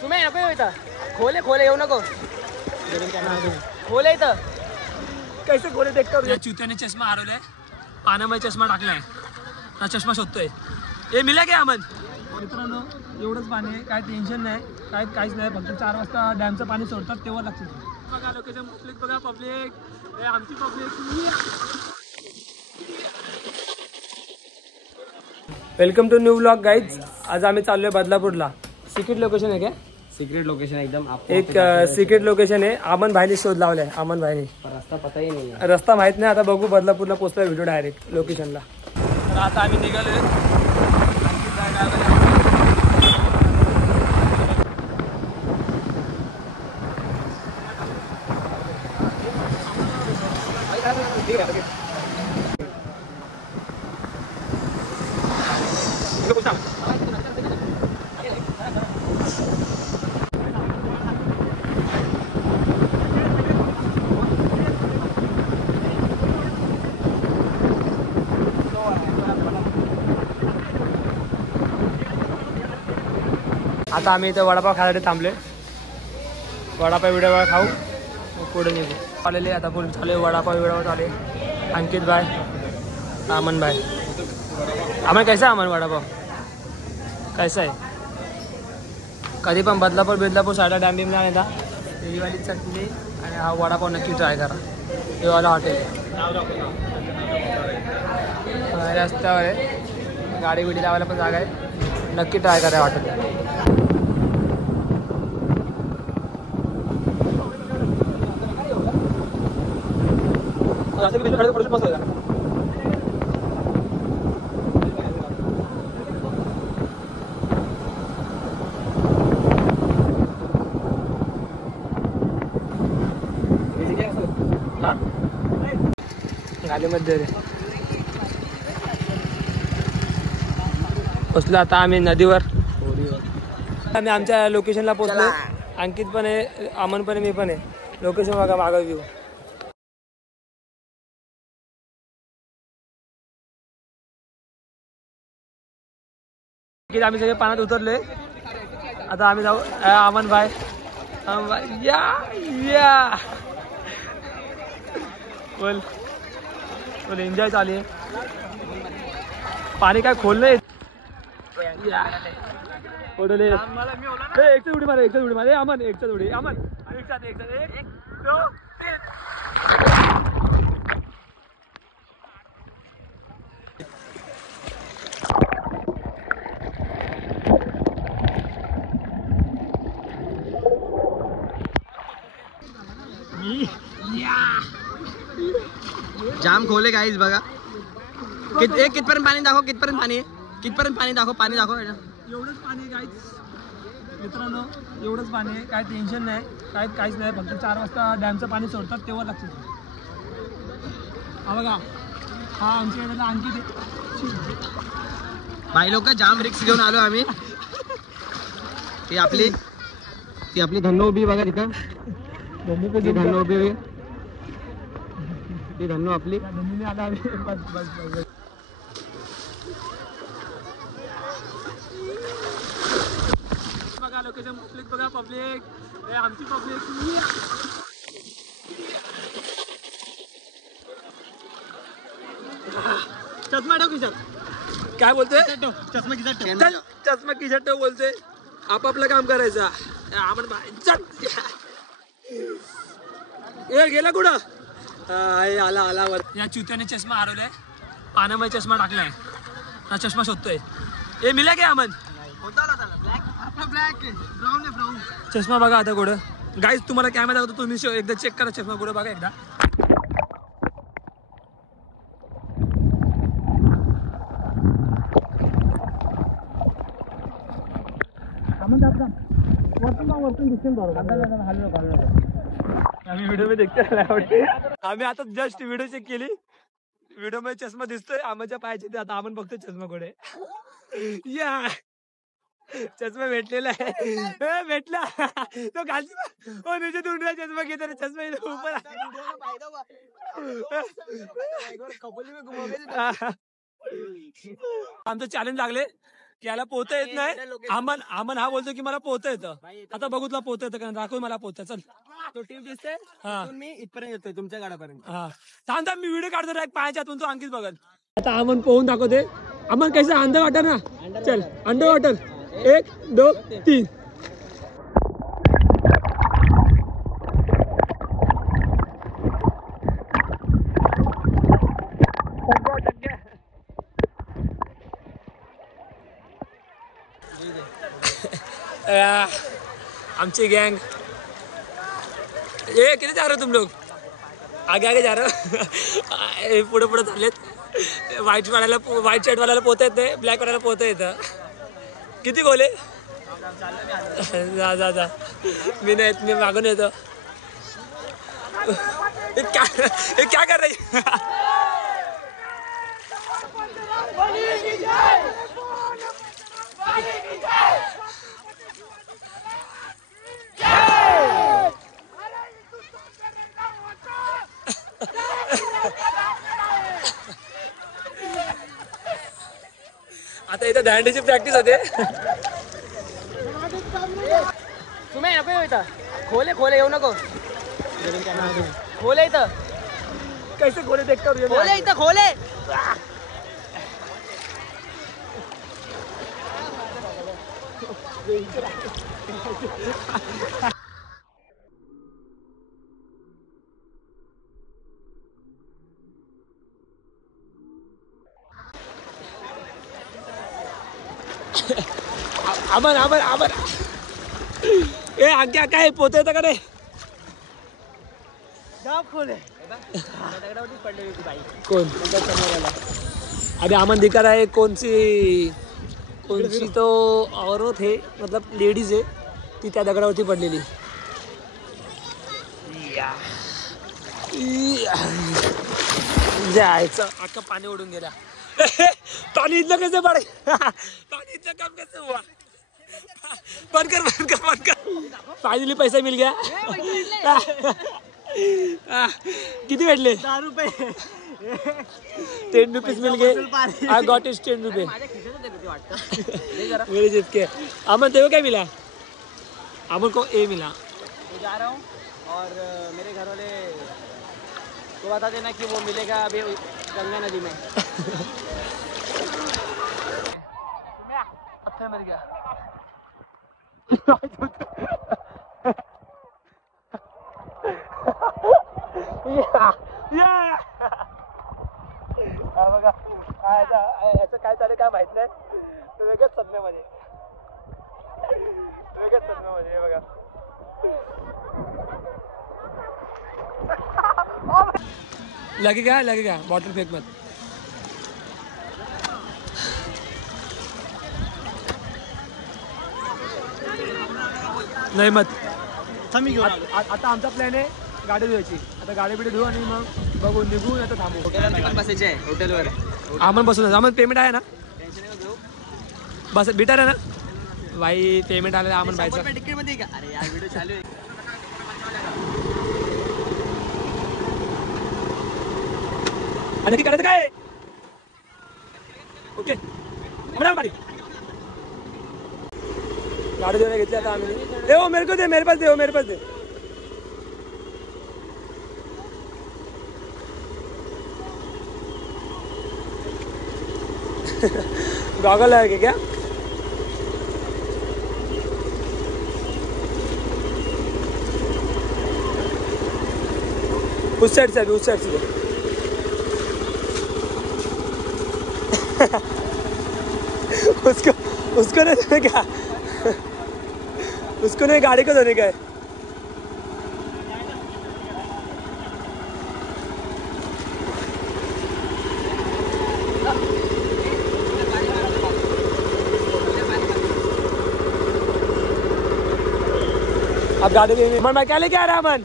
तुम्ही नको इथं खोले खोले येऊ नको खोले इथं कैसे खोले देखता या चुत्याने चष्मा हरवलाय पाण्यामध्ये चष्मा टाकलाय ना चष्मा शोधतोय हे मिला काय अमन मित्रांनो एवढंच पाणी आहे काय टेन्शन नाही काहीच नाही फक्त 4 वाजता डॅमचं पाणी सोडतात तेव्हा लागतं बघा लोकेशन पब्लिक बघा पब्लिक हे आमची public welcome to new vlog guys आज आम्ही चाललोय बदलापूरला सिक्रेट लोकेशन आहे काय सीक्रेट लोकेशन एकदम एक सिक्रेट लोकेशन आहे अमन भाईने शोध लावलाय अमन भाईने रास्ता पता ही नहीं है रस्ता माहित नाही आता बघू बदलापूरला पोहोचतोय व्हिडिओ डायरेक्ट लोकेशनला तर आता आम्ही निघालोय आता आम्ही इथं वडापाव खायला थांबले वडापाव विडापाव खाऊ पुढे निघू आलेले आता पुढे चालू वडापाव विडापाव चालू अंकित भाई अमन भाई अमन कैसा अमन वडापाव कैसा आहे कधी पण बदलापूर साईडला डॅम बिमला नाही था ही वाली चटणी आणि हा वडापाव नक्की ट्राय करा हे वाला हॉटेल रस्त्यावर आहे गाडी बिडी लावायला पण जागा आहे नक्की ट्राय करा हॉटेल गाडीमध्ये रे पोचलो आता आम्ही नदीवर आम्ही आमच्या लोकेशनला पोचलो अंकित पण आहे अमन पण आहे मी पण आहे लोकेशन बघा मागं व्ह्यू आम्ही सगळे पाण्यात उतरले आता आम्ही जाऊ अमन भाई या या बोल बोल एन्जॉय चालू आहे पाणी काय खोललंय फोटोले एक उडी मारे अमन एक उडी अमन एक साथ एक दो तीन जाम खोले गाइस बघा कितपर्यंत पाणी दाखव कितपर्यंत पाणी दाखव पाणी दाखव एवढंच पाणी गाईज मित्रांनो एवढंच पाणी आहे काय टेन्शन नाही काहीच नाही फक्त 4 वाजता डॅमचं पाणी सोडतात तेव्हा लागतं हा बघा हा आमच्या इकडे अंकित भाई लोक जाम रिक्स घेऊन आलो आम्ही ती आपली धन्नो उभी बघा तिथं धन्नो उभी ती धन्नो आपली आता बस बघा लोकेशन पब्लिक बघा पब्लिक हे आमची पब्लिक चष्मा ठेव खिशात काय बोलतोय चष्मा खिशात ठेव बोलतोय आपापलं काम करायचं आपण गेला कुठं आला या चुत्याने चष्मा हरवलाय पाण्यामध्ये चष्मा टाकलाय ना चष्मा शोधतोय हे मिला काय अमन चष्मा बघा आता कुठं गाईज तुम्हाला कॅमेरा दाखवतो तुम्ही एकदा चेक करा चष्मा कुठं बघा एकदा आम्ही व्हिडिओ मध्ये देखते आम्ही आता जस्ट व्हिडिओ चेक केली व्हिडिओ मध्ये चष्मा दिसतोय आमच्या पायाचे आता आपण बघतोय चष्मा कुठे या चष्मा भेटलेला आहे भेटला तो खाली हो निजे दुंडा चष्मा घेत रे चष्मा ऊपर आमचं चॅलेंज लागले की याला पोहता येत नाही. आमन हा बोलतो की मला पोहता येतं. आता बघू तुला पोहता येतं का दाखव मला पोहता. चल तो टीम दिसते. मी इथपर्यंत येतोय तुमच्या गाडापर्यंत. हा थांब मी व्हिडिओ काढतो एक पायाच्या आतून तो अंकित बघत. आता अमन पोहून दाखवते. अमन कैसे अंडर वाटर ना. चल अंडर वाटर 1 2 3. आमची गैंग ये किती जा रहे हो तुम लोग. आगे आगे जा रहे हो. पुढे पुढे चाललेत. व्हाईट शर्ट वाल्याला पोहता येत नाही. ब्लॅक वाल्याला पोहता येतं. किती गोले जा जा जा. मी नाही मी मागून येतो. क्या कर रही. आता इथं दांडीची प्रॅक्टिस होते. तुम्ही नको इथं. खोले खोले येऊ नको. खोले इथं. कैसे खोले देखता खोले इथं खोले. आमन आमन आमन ए अंक्या काय पोहता येतं का नाही. खोले कौन अभी अमन दिखा रहा है. कौन सी तो औरत है मतलब लेडीज है ती त्या दगडावरती पडलेली. जायचं अख्खा पाणी उडून गेला. पानी इतना कैसे बढ़ गया. पानी इतना कम कैसे हुआ. बंद कर. फाइनली पैसा मिल गया. किती भेटले. 10 रुपये. 10 रुपीज मिल गए. आई गॉट इज 10 रुपये. मेरे जेब के. अमन तेरे को क्या मिला. अमन को ए मिला. जा रहा हूँ और मेरे घर वाले को बता देना कि वो मिलेगा अभी गंगा नदी में. पत्थर मर गया. बघा याचं काय चालेल काय माहित नाही. वेगळ्याच सदम्यामध्ये बघा. लगेगा बॉटल फेक मत. नाही मत. आता आमचा प्लॅन आहे गाडी धुवायची. आता गाडी बिडी धुवू आणि मग बघू निघू आता थांबू. बसायचे आहे हॉटेलवर. आम्हाला बसून आम्हाला पेमेंट आहे ना. बस बेटर आहे ना भाई. पेमेंट आलं आम्हाला बायचं. तिकीट मध्ये का. अरे यार व्हिडिओ चालू आहे. आणि की करायचं काय. ओके गाडी धुवायला घेतली आता आम्ही. हो मेरे को दे. मेरे पास दे. गॉगल है क्या. उस साइड से उसको नहीं देने का. उसको नहीं गाड़ी को देने का है. अब गाड़ी में मैं क्या लेके आ रहा अमन.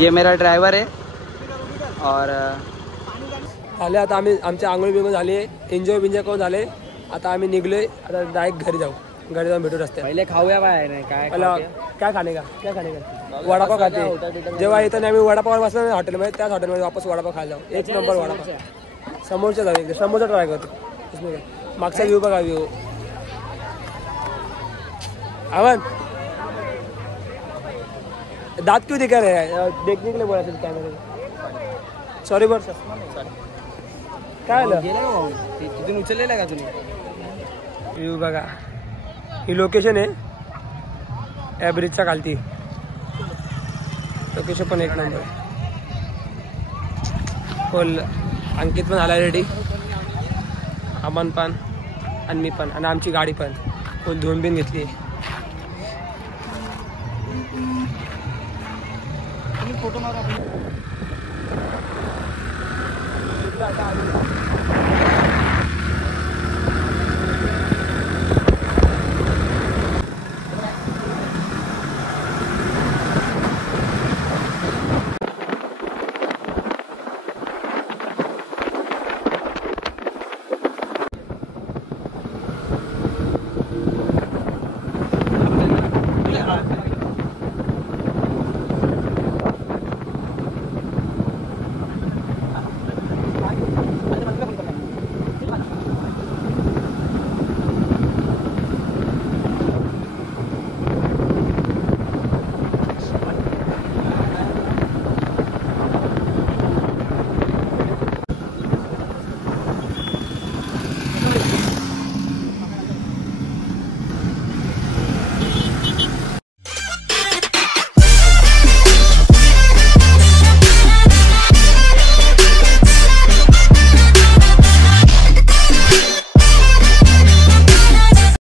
ये मेरा ड्राइवर है. और झाले आता आम्ही आमचे आंघोळ बिंघोळ झाले, एन्जॉय बिंजॉय करून झाले. आता आम्ही निघलोय, आता डायरेक्ट घरी जाऊ. घरी जाऊन भेटू रस्त्यात. पहिले खाऊया बाहेर काय मला काय खाणे का वडापाव खाते. जेव्हा येताना आम्ही वडापाव बसलो ना हॉटेलमध्ये, त्याच हॉटेलमध्ये वापस वडापाव खायला जाऊ. एक नंबर वडापाव. समोरच्या जाऊ, एकदा समोरचा ट्राय करतो. इसमें काय मागचा व्ह्यू बघा, व्ह्यू. अमन दांत क्यों दिखा रहे हैं? देखने के लिए बोला था कॅमेरा. सॉरी बर सर. काय आलं तिथून उचललेला का तुम्ही? व्ह्यू बघा, ही लोकेशन आहे या ब्रिजच्या खालती. लोकेशन पण एक नंबर. फुल अंकित पण आला रेडी, अमन पण आणि मी पण, आणि आमची गाडी पण फुल धुवून बिन घेतली. फोटो